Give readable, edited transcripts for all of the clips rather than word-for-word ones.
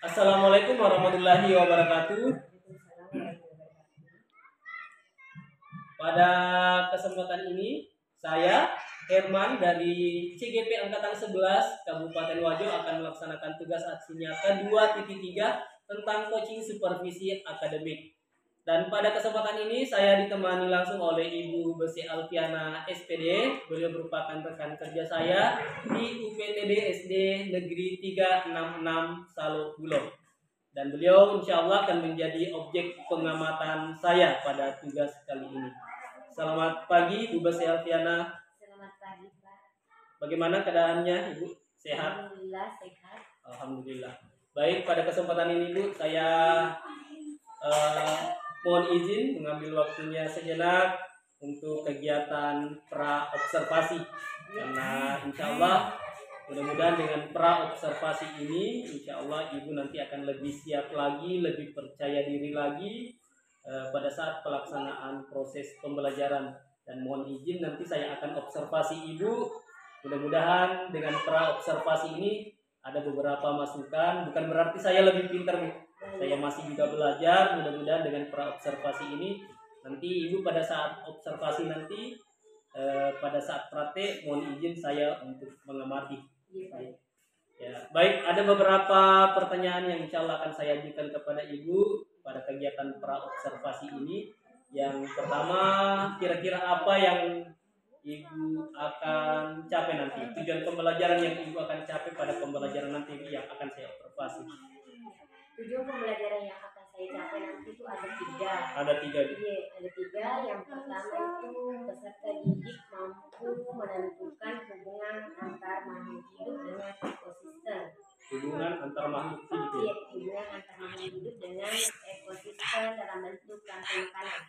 Assalamualaikum warahmatullahi wabarakatuh. Pada kesempatan ini, saya Herman dari CGP Angkatan 11 Kabupaten Wajo akan melaksanakan tugas aksi nyata 2.3 tentang coaching supervisi akademik. Dan pada kesempatan ini saya ditemani langsung oleh Ibu Besi Alfiana SPD. Beliau merupakan rekan kerja saya di UPTD SD Negeri 366 Salo Bulog. Dan beliau insya Allah akan menjadi objek pengamatan saya pada tugas kali ini. Selamat pagi Bu Besi Alfiana. Selamat pagi Pak. Bagaimana keadaannya Ibu? Sehat? Alhamdulillah sehat. Alhamdulillah. Baik, pada kesempatan ini Bu, saya mohon izin mengambil waktunya sejenak untuk kegiatan pra-observasi. Karena insya Allah mudah-mudahan dengan pra-observasi ini insya Allah Ibu nanti akan lebih siap lagi, lebih percaya diri lagi pada saat pelaksanaan proses pembelajaran. Dan mohon izin nanti saya akan observasi Ibu. Mudah-mudahan dengan pra-observasi ini ada beberapa masukan. Bukan berarti saya lebih pintar Bu. Saya masih juga belajar. Mudah-mudahan dengan pra-observasi ini nanti Ibu pada saat observasi nanti pada saat praktek mohon izin saya untuk mengamati. Ya, baik, ada beberapa pertanyaan yang insya Allah akan saya ajukan kepada Ibu pada kegiatan pra-observasi ini. Yang pertama, kira-kira apa yang Ibu akan capai nanti? Tujuan pembelajaran yang Ibu akan capai pada pembelajaran nanti yang akan saya observasi. Tujuan pembelajaran yang akan saya capai nanti itu ada tiga. Ada tiga. Iya, ada tiga. Yang pertama itu peserta didik mampu menentukan hubungan antar makhluk hidup dengan ekosistem. Hubungan antar makhluk hidup. Iya, hubungan antar makhluk hidup dengan ekosistem dalam bentuk rantai makanan.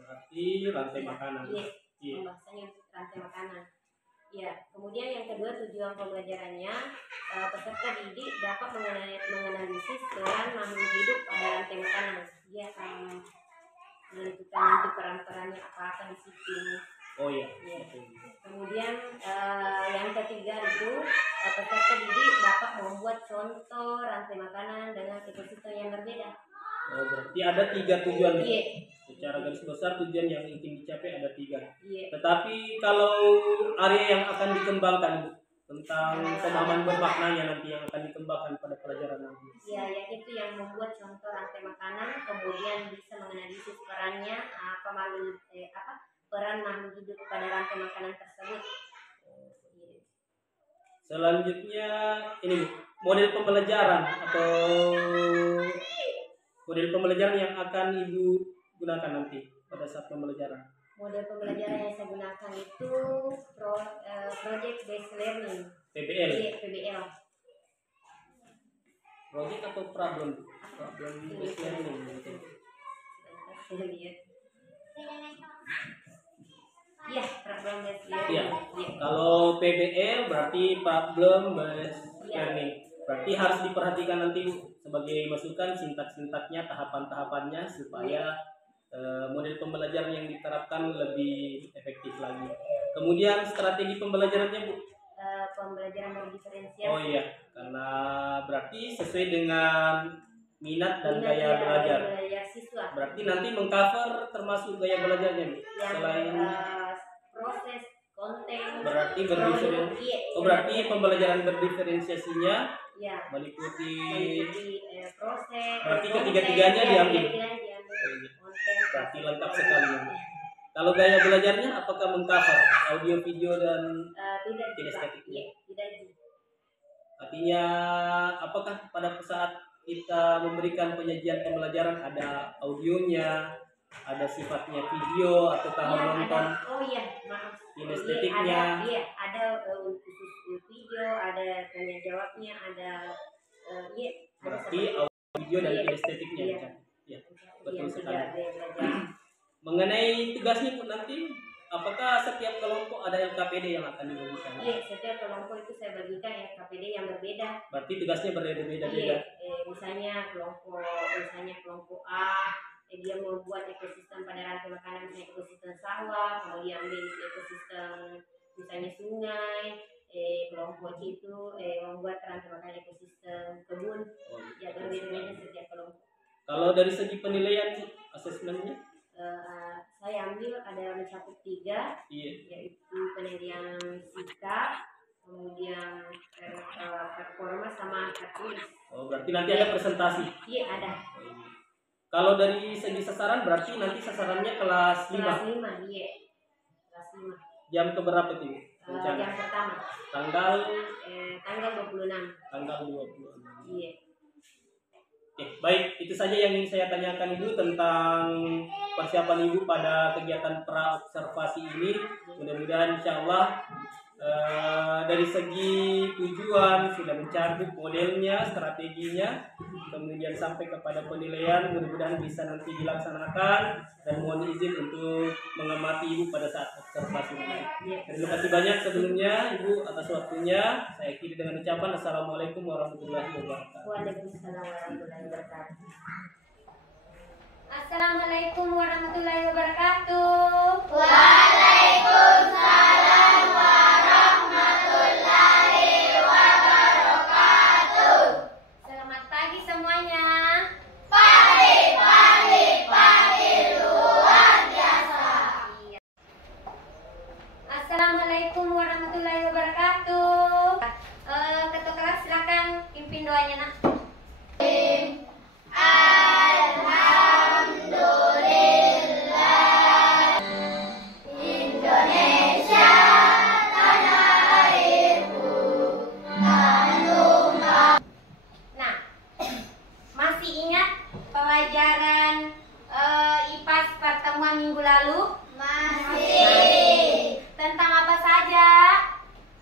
Berarti rantai makanan. Iya, pembahasannya rantai makanan. Ya, kemudian yang kedua tujuan pembelajarannya peserta didik dapat menganalisis peran makhluk hidup pada rantai makanan. Dia akan menentukan nanti peran-perannya apa di situ. Oh iya. Ya. Kemudian yang ketiga itu peserta didik dapat membuat contoh rantai makanan dengan ekosistem yang berbeda. Oh, berarti ada tiga tujuan. Iya. Secara garis besar tujuan yang ingin dicapai ada tiga. Iya. Tetapi kalau area yang akan dikembangkan tentang pemahaman bermaknanya nanti yang akan dikembangkan pada pelajaran nanti. Ya, itu yang membuat contoh rantai makanan, kemudian bisa menganalisis perannya peran makhluk hidup pada rantai makanan tersebut. Selanjutnya ini model pembelajaran atau model pembelajaran yang akan Ibu gunakan nanti pada saat pembelajaran. Model pembelajaran yang saya gunakan itu project based learning. PBL. Iya, PBL. Project atau problem based learning. Saya lihat. Iya, problem based learning. Iya. Kalau PBL berarti problem based learning. Berarti harus diperhatikan nanti sebagai masukan sintak-sintaknya, tahapan-tahapannya supaya model pembelajaran yang diterapkan lebih efektif lagi. Kemudian strategi pembelajarannya Bu? Pembelajaran berdiferensiasi. Oh iya, karena berarti sesuai dengan minat dan gaya belajar. Siswa. Berarti nanti mengcover termasuk gaya belajarnya Bu? Selain proses, konten. Berarti berdiferensiasi. Oh, berarti pembelajaran berdiferensiasinya meliputi proses. Berarti ketiga-tiganya diambil. Berarti lengkap sekali. Kalau gaya belajarnya apakah mengcover audio, video dan kinestetiknya? Tidak. Artinya apakah pada saat kita memberikan penyajian pembelajaran ada audionya, ada sifatnya video ataukah menonton? Oh iya, maaf. Kinestetiknya. Ada khusus video, ada tanya jawabnya, ada berarti audio, video dan kinestetiknya kan? Ya, betul sekali. Mengenai tugasnya pun nanti, apakah setiap kelompok ada LKPD yang akan dibagikan? Iya, setiap kelompok itu saya bagikan LKPD yang berbeda. Berarti tugasnya berbeda-beda. Iya, misalnya kelompok A, dia membuat ekosistem pada rantai makanan, misalnya ekosistem sawah, kemudian B ekosistem misalnya sungai, kelompok C itu membuat rantai makanan ekosistem kebun. Ya berbeda. Kalau dari segi penilaian asesmennya? Saya ambil ada mencakup 3, Iya. yaitu penilaian sikap, kemudian performa sama tertulis. Oh, berarti nanti ada presentasi. Iya, ada. Kalau dari segi sasaran berarti nanti sasarannya kelas 5. Kelas 5, iya. Kelas 5. Jam keberapa itu? Jam pertama. Tanggal 26. Tanggal 26. Iya. Oke, baik, itu saja yang ingin saya tanyakan Ibu tentang persiapan Ibu pada kegiatan pra-observasi ini. Mudah-mudahan insya Allah dari segi tujuan sudah mencakup modelnya, strateginya, kemudian sampai kepada penilaian mudah-mudahan bisa nanti dilaksanakan, dan mohon izin untuk mengamati Ibu pada saat observasi ini. Terima kasih banyak sebelumnya Ibu atas waktunya. Saya akhiri dengan ucapan Assalamualaikum warahmatullahi wabarakatuh. Waalaikumsalam warahmatullahi wabarakatuh. Assalamualaikum warahmatullahi wabarakatuh. Waalaikumsalam warahmatullahi wabarakatuh. Selamat pagi semuanya. Pagi luar biasa. Assalamualaikum warahmatullahi wabarakatuh. Ketua kelas silakan pimpin doanya, Nak. Alhamdulillah, Indonesia tanah airku, kandung. Nah, masih ingat pelajaran IPAS pertemuan minggu lalu? Masih. Tentang apa saja?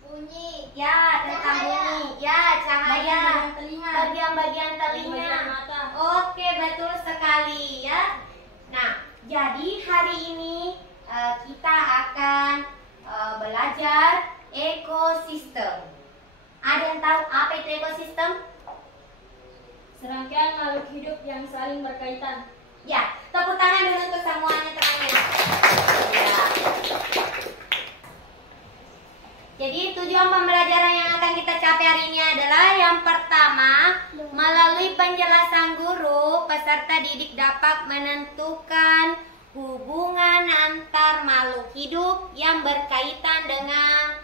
Bunyi. Ya, tentang bunyi. Ya, cahaya. Bagian-bagian telinga. Oke, betul sekali ya. Nah, jadi hari ini kita akan belajar ekosistem. Ada yang tahu apa itu ekosistem? Serangkaian makhluk hidup yang saling berkaitan. Ya, tepuk tangan dulu untuk semuanya teman-teman. Ya. Jadi tujuan pembelajaran yang akan kita capai hari ini adalah yang pertama, melalui penjelasan guru, peserta didik dapat menentukan hubungan antar makhluk hidup yang berkaitan dengan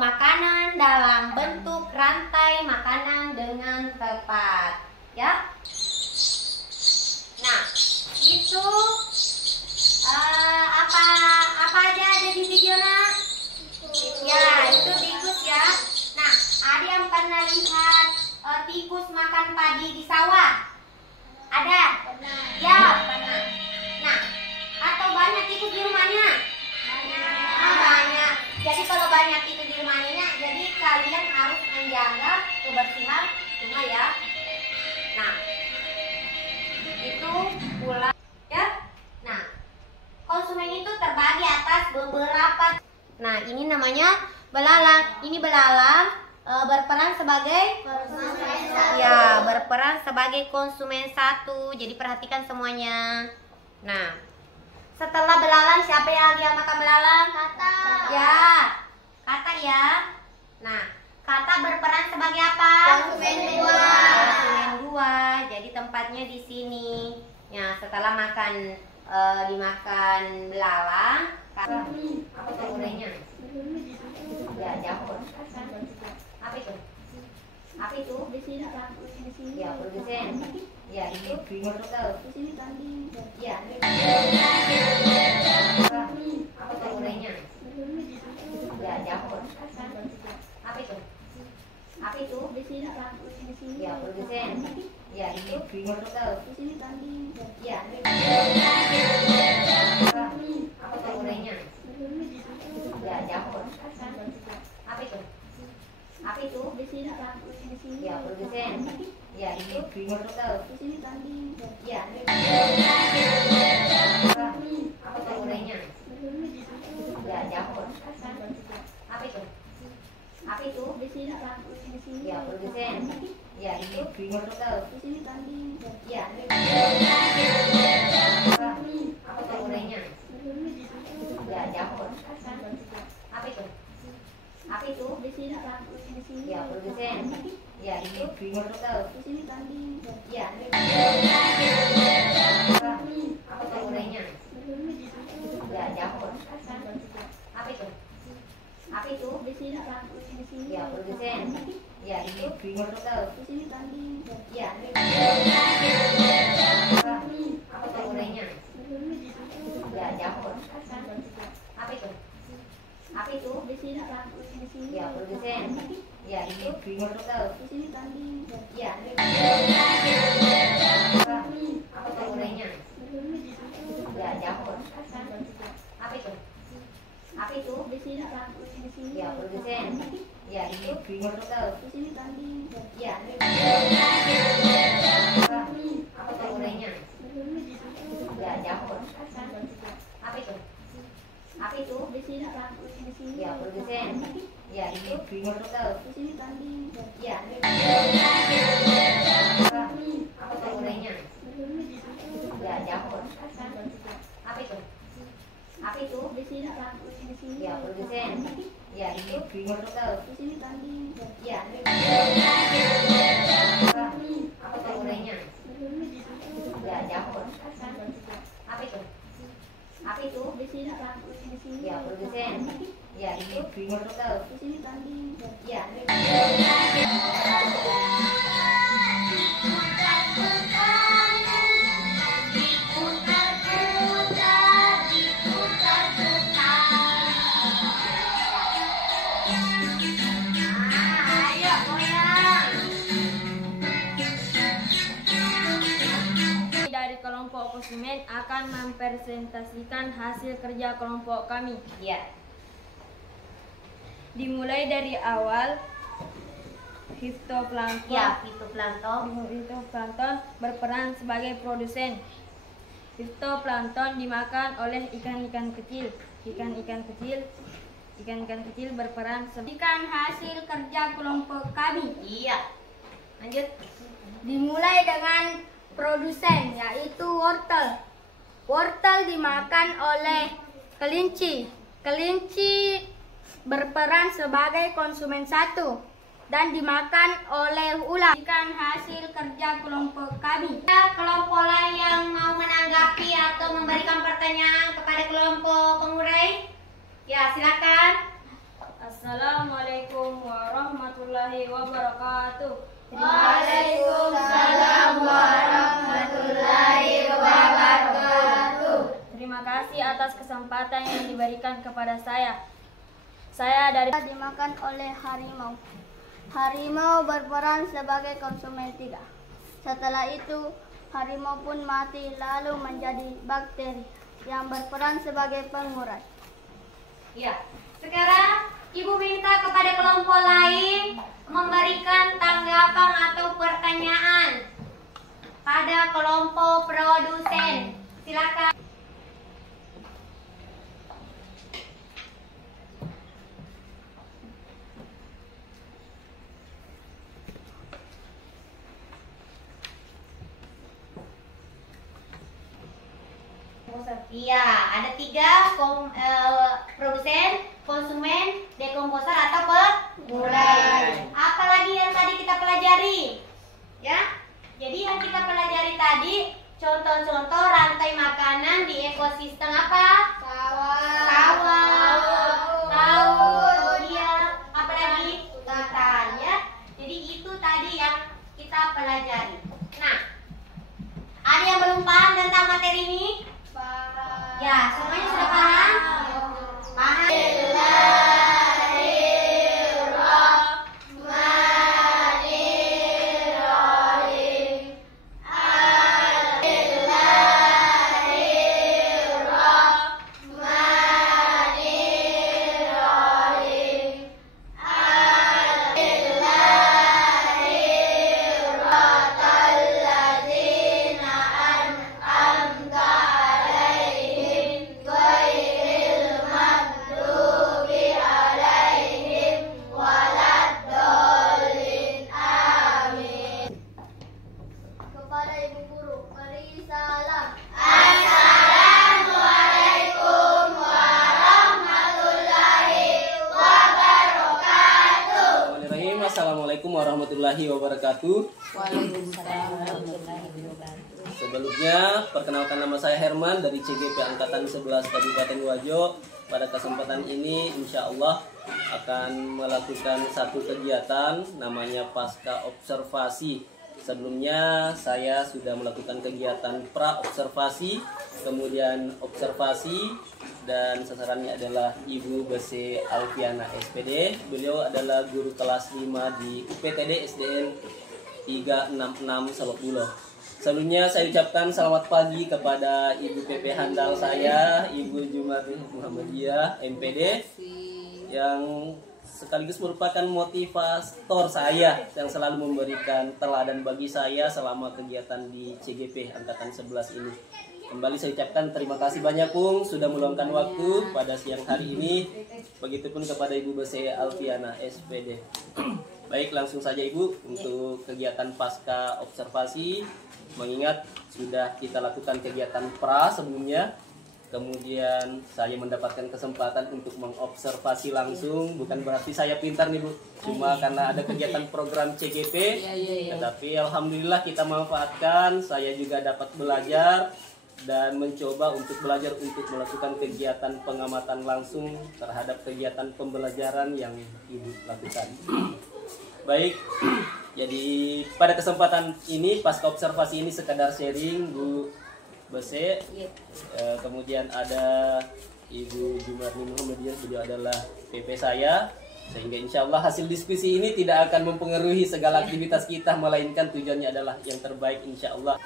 makanan dalam bentuk rantai makanan dengan tepat. Ya. Nah, itu apa aja ada di video, Nak? Ya, itu tikus ya. Nah, ada yang pernah lihat tikus makan padi di sawah? Ada? Pernah. Ya, pernah. Nah, atau banyak tikus di rumahnya? Banyak. Jadi kalau banyak tikus di rumahnya, jadi kalian harus menjaga kebersihan rumah ya. Nah, itu pula ya. Nah, konsumen itu terbagi atas beberapa. Nah, ini namanya belalang. Ini belalang berperan sebagai berperan sebagai konsumen 1. Jadi perhatikan semuanya. Nah, setelah belalang siapa yang dia makan belalang? Kata. Ya, kata ya. Nah, kata berperan sebagai apa? Konsumen 2. Konsumen 2. Jadi tempatnya di sini. Ya, setelah dimakan belalang, apa gunanya? Ya, jamur. Apa itu? Apa itu? Ya, produsen. Ya, itu wortel. Ya. Apa gunanya? Ya, jamur. Apa itu? Apa itu? Ya, produsen. Ya, itu wortel. Ya. Apa gunanya? Ya, jamur. Apa itu? Apa itu? Ya, produsen. Ya, itu wortel. Ya. Apa gunanya? Ya, jamur. Apa itu? Apa itu? Ya, produsen. Ya, itu wortel. Ya. Apa gunanya? Ya, jamur. Apa itu? Apa itu? Ya, produsen. Ya, itu wortel. Ya. Ya, produsen. Ya, itu wortel. Ya. Apa penggulainya? Ya, jamur. Apa itu? Apa itu? Ya, produsen. Ya, itu wortel. Ya. Apa penggulainya? Ya, jamur. Apa itu? Apa itu? Ya, produsen. Ya, itu wortel. Ya. Apa penggulainya? Ya, jamur. Apa itu? Apa itu? Ya, produsen. Ya, itu wortel. Ya. Apa penggulainya? Ya, jamur. Apa itu? Apa itu? Ya, produsen. Ya, itu wortel. Ya. Apa penggulainya? Ya, jamur. Apa itu? Apa itu? Ya, produsen. Ya, itu wortel. Ya. Dari kelompok konsumen akan mempresentasikan hasil kerja kelompok kami. Ya. Dimulai dari awal, fitoplankton. Ya, fitoplankton. Fitoplankton berperan sebagai produsen. Fitoplankton dimakan oleh ikan-ikan kecil. Ikan-ikan kecil berperan sebagai hasil kerja kelompok kami. Iya. Lanjut. Dimulai dengan produsen, yaitu wortel. Wortel dimakan oleh kelinci. Kelinci berperan sebagai konsumen satu dan dimakan oleh ular. Ikan hasil kerja kelompok kami. Kelompok lain yang mau menanggapi atau memberikan pertanyaan kepada kelompok pengurai? Ya, silakan. Assalamualaikum warahmatullahi wabarakatuh. Waalaikumsalam warahmatullahi wabarakatuh. Terima kasih atas kesempatan yang diberikan kepada saya. Saya dari Dimakan oleh harimau. Harimau berperan sebagai konsumen 3. Setelah itu, harimau pun mati lalu menjadi bakteri yang berperan sebagai pengurai. Ya. Sekarang Ibu minta kepada kelompok lain memberikan tanggapan atau pertanyaan pada kelompok produsen. Silakan. Iya, ada 3 produsen, konsumen, dekomposer atau pengurai. Apa lagi yang tadi kita pelajari? Ya, jadi yang kita pelajari tadi contoh-contoh rantai makanan di ekosistem apa? Sawah, laut, iya, apa lagi? Hutan, ya. Jadi itu tadi yang kita pelajari. Nah, ada yang belum paham tentang materi ini? Ya, semuanya sudah paham? Paham? Kepada Ibu Guru, beri salam. Assalamualaikum warahmatullahi wabarakatuh. Sebelumnya, perkenalkan nama saya Herman dari CGP Angkatan 11 Kabupaten Wajo. Pada kesempatan ini, insya Allah akan melakukan satu kegiatan namanya pasca observasi. Sebelumnya saya sudah melakukan kegiatan pra observasi, kemudian observasi, dan sasarannya adalah Ibu Bese Alfiana SPD. Beliau adalah guru kelas 5 di UPTD SDN 366 Salokbulo. Sebelumnya saya ucapkan selamat pagi kepada Ibu PP Handal saya, Ibu Jumarni Muhammadiyah MPD, yang sekaligus merupakan motivator saya yang selalu memberikan teladan bagi saya selama kegiatan di CGP Angkatan 11 ini. Kembali saya ucapkan terima kasih banyak Bung sudah meluangkan waktu pada siang hari ini. Begitupun kepada Ibu Bese Alfiana SPD. Baik, langsung saja Ibu untuk kegiatan pasca observasi. Mengingat sudah kita lakukan kegiatan pra sebelumnya, kemudian saya mendapatkan kesempatan untuk mengobservasi langsung. Bukan berarti saya pintar nih Bu, cuma karena ada kegiatan program CGP, tetapi alhamdulillah kita manfaatkan. Saya juga dapat belajar dan mencoba untuk belajar untuk melakukan kegiatan pengamatan langsung terhadap kegiatan pembelajaran yang Ibu lakukan. Baik, jadi pada kesempatan ini pasca observasi ini sekadar sharing Bu Bese. Kemudian ada Ibu Jumarni Muhammadiyah, beliau adalah PP saya, sehingga insya Allah hasil diskusi ini tidak akan mempengaruhi segala aktivitas kita, melainkan tujuannya adalah yang terbaik insya Allah.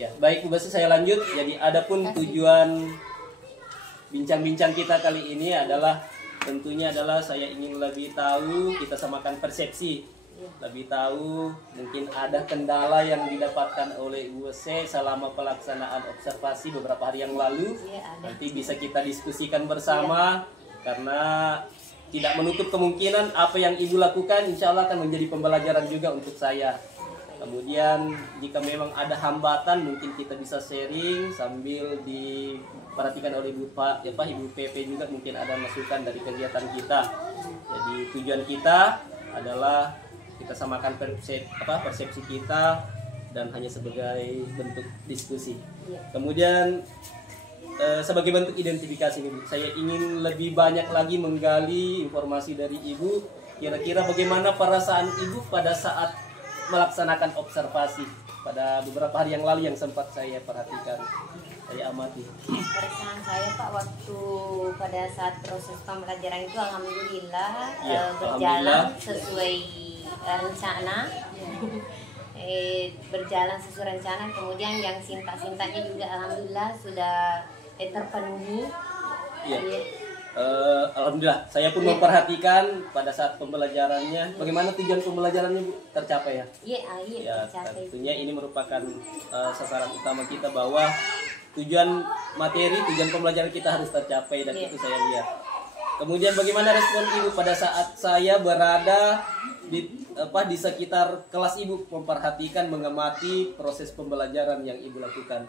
Ya, baik Bu Bese, saya lanjut. Jadi adapun tujuan bincang-bincang kita kali ini adalah tentunya adalah saya ingin lebih tahu, kita samakan persepsi, lebih tahu mungkin ada kendala yang didapatkan oleh Ibu Bese selama pelaksanaan observasi beberapa hari yang lalu. Nanti bisa kita diskusikan bersama, karena tidak menutup kemungkinan apa yang Ibu lakukan insya Allah akan menjadi pembelajaran juga untuk saya. Kemudian jika memang ada hambatan mungkin kita bisa sharing sambil diperhatikan oleh Ibu PP juga, mungkin ada masukan dari kegiatan kita. Jadi tujuan kita adalah kita samakan persepsi kita dan hanya sebagai bentuk diskusi. Kemudian sebagai bentuk identifikasi ini, saya ingin lebih banyak lagi menggali informasi dari Ibu. Kira-kira bagaimana perasaan Ibu pada saat melaksanakan observasi pada beberapa hari yang lalu yang sempat saya perhatikan, saya amati. Perasaan saya Pak waktu pada saat proses pembelajaran itu alhamdulillah berjalan sesuai rencana. Berjalan sesuai rencana, kemudian yang sinta-sintanya juga alhamdulillah sudah terpenuhi. Alhamdulillah, saya pun memperhatikan pada saat pembelajarannya. Bagaimana tujuan pembelajarannya Bu? Tercapai ya? Iya, tercapai. Tentunya ini merupakan sasaran utama kita, bahwa tujuan materi, tujuan pembelajaran kita harus tercapai, dan itu saya lihat. Kemudian bagaimana respon Ibu pada saat saya berada di sekitar kelas Ibu, memperhatikan, mengamati proses pembelajaran yang Ibu lakukan?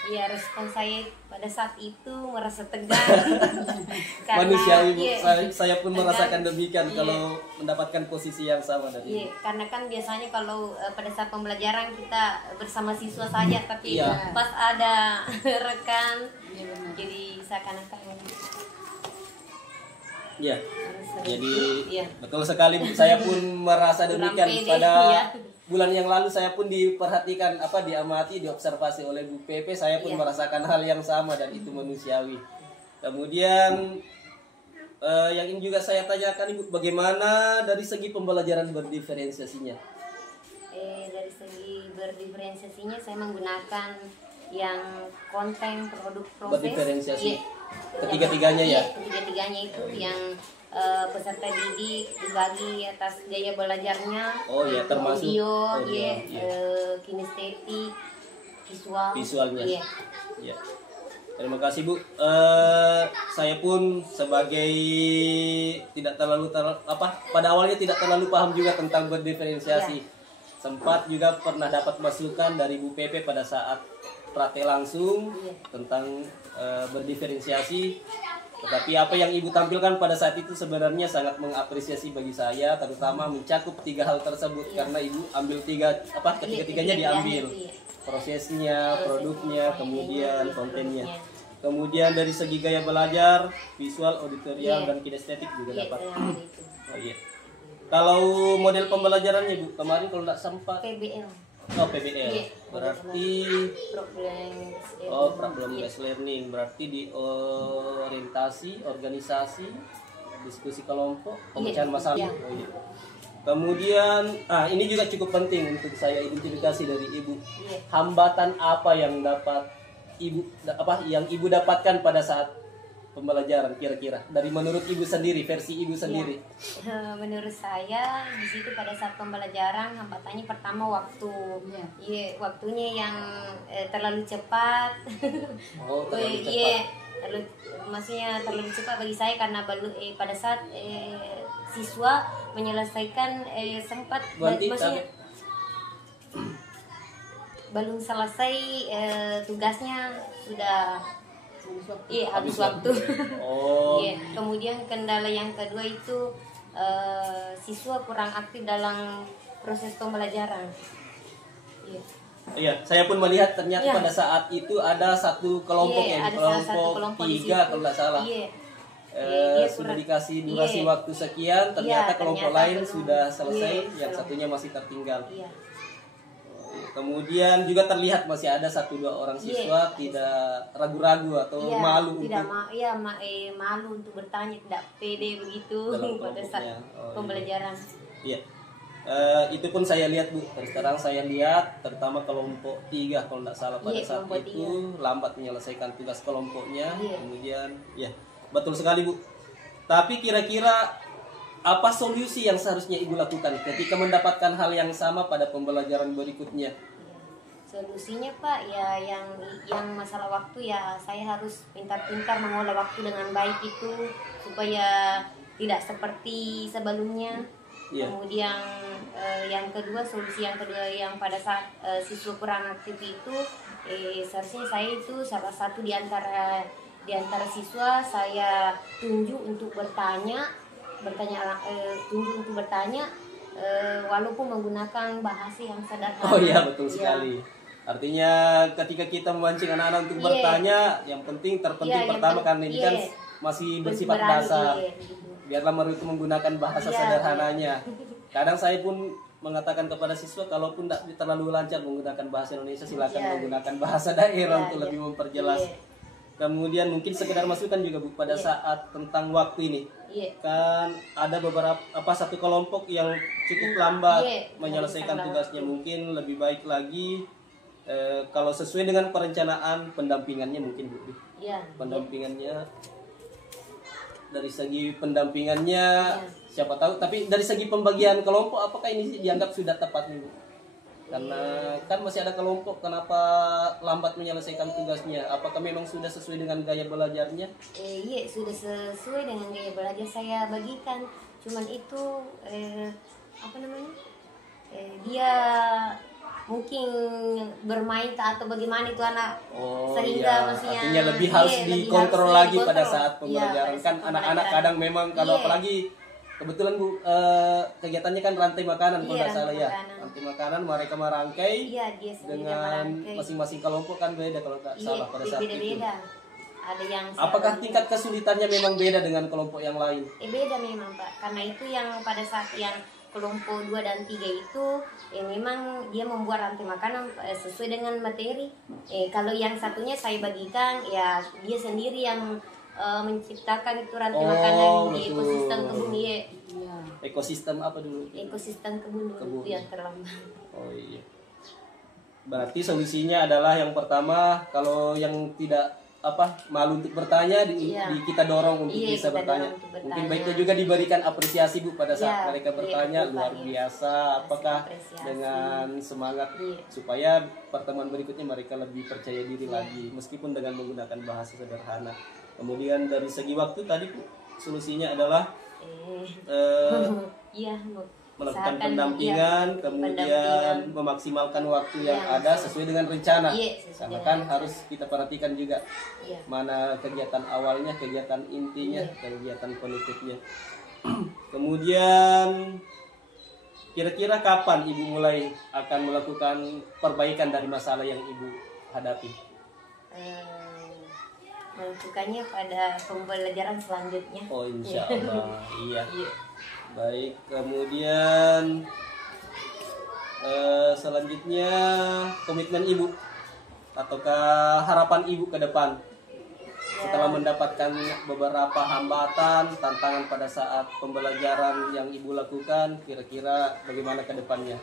Iya, respon saya pada saat itu merasa tegang. Manusiawi Bu, saya pun merasakan demikian kalau mendapatkan posisi yang sama dari Ibu. Karena kan biasanya kalau pada saat pembelajaran kita bersama siswa saja, tapi pas ada rekan, jadi seakan-akan jadi betul sekali Bu. Saya pun merasa demikian. Pada bulan yang lalu saya pun diperhatikan, diamati, diobservasi oleh Bu PP. Saya pun merasakan hal yang sama, dan itu manusiawi. Kemudian yang ingin juga saya tanyakan Ibu, bagaimana dari segi pembelajaran berdiferensiasinya? Dari segi berdiferensiasinya saya menggunakan yang konten produk proses berdiferensiasi. Ketiga-tiganya ya? Ketiga-tiganya itu yang peserta didik dibagi atas gaya belajarnya, termasuk audio, kinestetik, visualnya. Terima kasih Bu. Saya pun sebagai tidak terlalu pada awalnya tidak terlalu paham juga tentang berdiferensiasi. Sempat juga pernah dapat masukan dari Bu PP pada saat praktek langsung tentang berdiferensiasi. Tetapi apa yang Ibu tampilkan pada saat itu sebenarnya sangat mengapresiasi bagi saya, terutama mencakup 3 hal tersebut, karena Ibu ambil ketiga-tiganya diambil. Prosesnya, produknya, kemudian kontennya. Kemudian dari segi gaya belajar, visual, auditorial, Iya. dan kinestetik juga Iya, dapat. saya ambil itu. Oh iya. Kalau model pembelajarannya Bu, kemarin kalau tidak sempat, PBL. oh PBL, Iya. berarti problem Iya. based learning, berarti di orientasi, organisasi, diskusi kelompok, pemecahan masalah. Iya. Oh iya. Kemudian, ini juga cukup penting untuk saya identifikasi dari Ibu. Iya. Hambatan apa yang Ibu dapatkan pada saat pembelajaran kira-kira dari menurut Ibu sendiri, versi Ibu sendiri. Menurut saya di situ pada saat pembelajaran hambatannya pertama waktu. Iya, waktunya yang terlalu cepat. Oh, terlalu cepat. Iya, maksudnya terlalu cepat bagi saya karena pada saat siswa menyelesaikan sempat Berarti maksudnya belum selesai tugasnya sudah habis waktu. Oh. Iya. Kemudian kendala yang kedua itu siswa kurang aktif dalam proses pembelajaran. Iya. Iya, saya pun melihat ternyata Iya. pada saat itu ada satu kelompok Iya, yang ada salah satu kelompok kelompok di 3 situ. kalau tidak salah. Iya. Sudah dikasih durasi Iya. waktu sekian, ternyata Iya, kelompok ternyata lain belum. sudah selesai, Iya, yang belum. satunya masih tertinggal. Iya. Kemudian juga terlihat masih ada 1-2 orang siswa tidak ragu-ragu atau Iya, malu tidak untuk malu untuk bertanya, tidak pede begitu Dalam pada saat kelompoknya. Oh, iya. pembelajaran. Iya. Itu pun saya lihat Bu, terus terang saya lihat terutama kelompok 3 kalau tidak salah pada Iya, saat kelompok itu lambat menyelesaikan tugas kelompoknya. Iya. Kemudian ya betul sekali Bu. Tapi kira-kira apa solusi yang seharusnya Ibu lakukan ketika mendapatkan hal yang sama pada pembelajaran berikutnya? Solusinya Pak ya yang masalah waktu ya saya harus pintar-pintar mengolah waktu dengan baik itu supaya tidak seperti sebelumnya. Iya. Kemudian solusi yang kedua yang pada saat siswa kurang aktif itu seharusnya saya itu salah satu di antara siswa saya tunjuk untuk bertanya tunjuk untuk bertanya walaupun menggunakan bahasa yang sederhana. Oh iya betul Iya. sekali. Artinya ketika kita memancing anak-anak untuk Iya. bertanya, yang terpenting Iya, yang pertama karena ini kan iya. masih bersifat Berani, dasar. iya, gitu. Biarlah mereka menggunakan bahasa Iya, sederhananya. Kadang saya pun mengatakan kepada siswa kalaupun tidak terlalu lancar menggunakan bahasa Indonesia silakan Iya. menggunakan bahasa daerah Iya, untuk iya. lebih memperjelas. Iya. Kemudian mungkin sekedar masukan juga Bu pada Iya. saat tentang waktu ini. Iya. Kan ada satu kelompok yang cukup lambat Iya, menyelesaikan menghabiskan tugasnya, waktu. mungkin lebih baik lagi kalau sesuai dengan perencanaan pendampingannya mungkin Bu. Iya. Pendampingannya dari segi pendampingannya Iya. siapa tahu, tapi dari segi pembagian kelompok apakah ini dianggap sudah tepat nih Bu? Karena kan masih ada kelompok kenapa lambat menyelesaikan tugasnya, apakah memang sudah sesuai dengan gaya belajarnya? Iya sudah sesuai dengan gaya belajar saya bagikan. Cuman itu dia mungkin bermain atau bagaimana itu anak sehingga maksudnya artinya lebih harus dikontrol lagi pada dikontrol. saat pembelajaran. Iya, Kan pada saat anak-anak pembelajaran. kadang memang kalau Iya. apalagi kebetulan Bu kegiatannya kan rantai makanan kalau Iya, nggak salah rantai ya. makanan. Rantai makanan mereka merangkai Iya dia sendiri yang dengan merangkai. masing-masing kelompok kan beda kalau nggak Iya, salah pada saat itu. beda-beda. Ada yang Apakah tingkat kesulitannya memang beda dengan kelompok yang lain? beda memang Pak, karena itu yang pada saat yang kelompok 2 dan 3 itu memang dia membuat rantai makanan sesuai dengan materi. Kalau yang satunya saya bagikan ya dia sendiri yang menciptakan itu rantai makanan di betul. ekosistem kebun ya. Ekosistem apa dulu? Ekosistem kebun Kebun. itu yang terlambat. Oh iya. Berarti solusinya adalah yang pertama kalau yang tidak malu untuk bertanya Iya. kita dorong untuk Iya, bisa kita bertanya. dorong untuk bertanya. Mungkin baiknya juga diberikan apresiasi Bu pada saat Iya, mereka iya, bertanya betul, luar Pak, iya. biasa. Apakah Apresiasi. dengan semangat Iya. supaya pertemuan berikutnya mereka lebih percaya diri Iya. lagi meskipun dengan menggunakan bahasa sederhana. Kemudian dari segi waktu tadi Bu, solusinya adalah Iya, melakukan usahakan, pendampingan, iya, kemudian pendampingan. memaksimalkan waktu yang Iya, ada sesuai dengan rencana. Iya, sesuai Karena dengan kan rencana. harus kita perhatikan juga Iya. mana kegiatan awalnya, kegiatan intinya, Iya. kegiatan penutupnya. Kemudian kira-kira kapan Ibu mulai akan melakukan perbaikan dari masalah yang Ibu hadapi? melakukannya pada pembelajaran selanjutnya. Oh, insya Allah. Iya. Iya. Baik, kemudian selanjutnya komitmen ibu ataukah harapan ibu ke depan setelah mendapatkan beberapa hambatan, tantangan pada saat pembelajaran yang ibu lakukan, kira-kira bagaimana ke depannya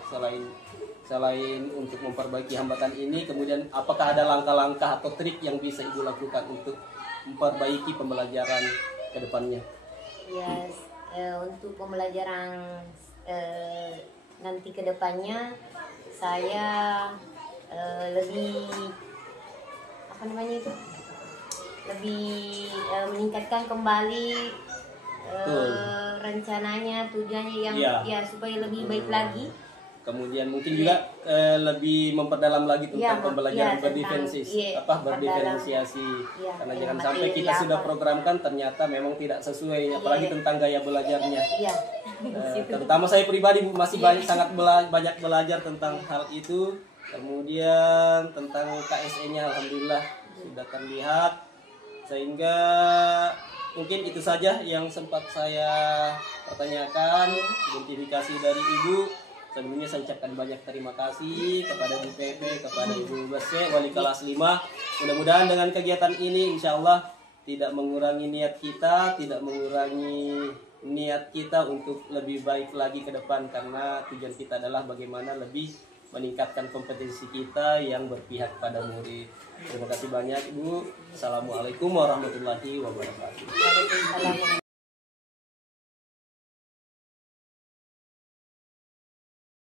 selain untuk memperbaiki hambatan ini, kemudian apakah ada langkah-langkah atau trik yang bisa ibu lakukan untuk memperbaiki pembelajaran ke depannya? Ya, untuk pembelajaran nanti ke depannya saya lebih lebih meningkatkan kembali rencananya, tujuannya yang Ya. supaya lebih baik lagi. Kemudian mungkin juga lebih memperdalam lagi tentang pembelajaran berdiferensiasi. Karena jangan sampai kita sudah programkan ternyata memang tidak sesuai, apalagi tentang gaya belajarnya. Iya. Terutama saya pribadi Bu, masih sangat banyak belajar tentang hal itu. Kemudian tentang KSE-nya alhamdulillah sudah terlihat, sehingga mungkin itu saja yang sempat saya pertanyakan, identifikasi dari Ibu. Sebelumnya saya ucapkan banyak terima kasih kepada Bu Pepe, kepada Ibu Bese, Wali kelas 5. Mudah-mudahan dengan kegiatan ini insya Allah tidak mengurangi niat kita, untuk lebih baik lagi ke depan, karena tujuan kita adalah bagaimana lebih meningkatkan kompetensi kita yang berpihak pada murid. Terima kasih banyak Ibu. Assalamualaikum warahmatullahi wabarakatuh. Waalaikumsalam.